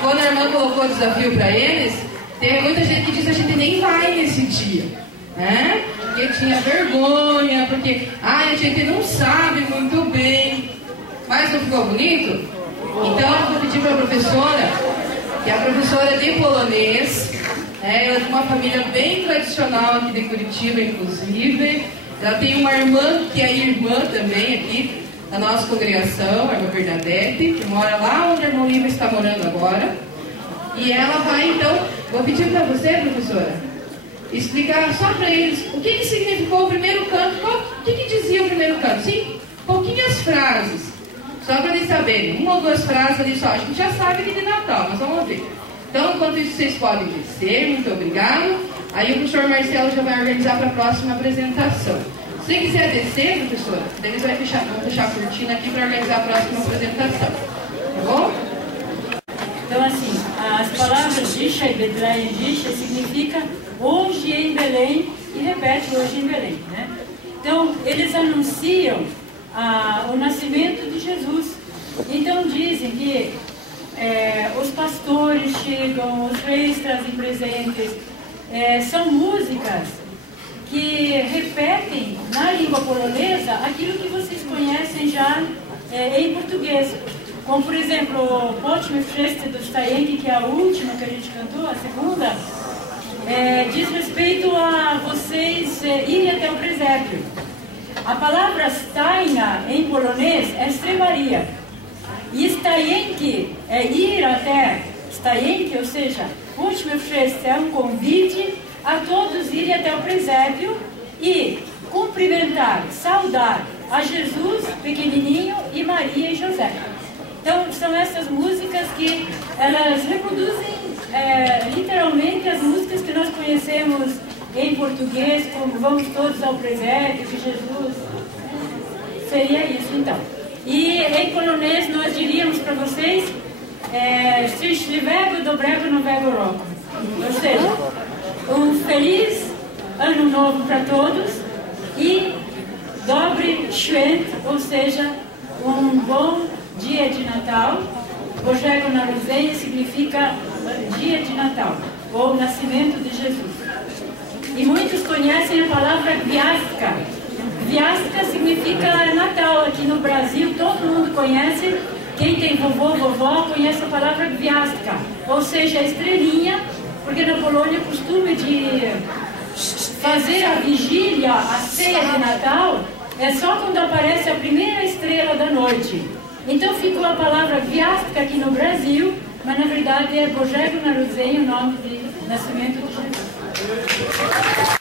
Quando a irmã colocou o desafio para eles, teve muita gente que disse que a gente nem vai nesse dia, né? Porque tinha vergonha, porque a gente não sabe muito bem. Mas não ficou bonito? Então eu vou pedir para a professora, que é a professora de polonês, né? Ela é de uma família bem tradicional aqui de Curitiba, inclusive. Ela tem uma irmã que é irmã também aqui da nossa congregação, a irmã Bernadette, que mora lá onde a irmã Lívia está morando agora. E ela vai, então, vou pedir para você, professora, explicar só para eles o que significou o primeiro canto, o que dizia o primeiro canto. Sim, pouquinhas frases, só para eles saberem, uma ou duas frases ali só. A gente já sabe que é de Natal, mas vamos ver. Então, enquanto isso, vocês podem descer, muito obrigado. Aí o professor Marcelo já vai organizar para a próxima apresentação. Se quiser descer, professora, eles vão fechar a cortina aqui para organizar a próxima apresentação. Tá bom? Então, assim, as palavras Disha e Bedrai e Disha significa hoje em Belém e repete hoje em Belém, né? Então, eles anunciam o nascimento de Jesus. Então, dizem que os pastores chegam, os reis trazem presentes. São músicas que repetem na língua polonesa aquilo que vocês conhecem já em português. Como, por exemplo, Poćmy Wszyscy do Stajenki, que é a última que a gente cantou, a segunda, diz respeito a vocês irem até o presépio. A palavra stajna em polonês é estrebaria. E Stajenki é ir até Stajenki, ou seja, Poćmy Wszyscy é um convite a todos irem até o presépio e cumprimentar, saudar a Jesus pequenininho e Maria e José. Então, são essas músicas que elas reproduzem literalmente as músicas que nós conhecemos em português, como vamos todos ao presépio de Jesus. Seria isso, então. E em polonês nós diríamos para vocês Szczęśliwego, dobrego, nowego roku. Ou seja, um feliz ano novo para todos e Dobry Święt, ou seja, um bom dia de Natal. Bożego Narodzenia significa dia de Natal, ou nascimento de Jesus. E muitos conhecem a palavra Gwiazdka. Viastka significa Natal. Aqui no Brasil todo mundo conhece. Quem tem vovô, vovó, conhece a palavra Gwiazdka, ou seja, a estrelinha, porque na Polônia o costume de fazer a vigília, a ceia de Natal, é só quando aparece a primeira estrela da noite. Então ficou a palavra Gwiazdka aqui no Brasil, mas na verdade é Bożego Narodzenia, o nome de nascimento de Jesus.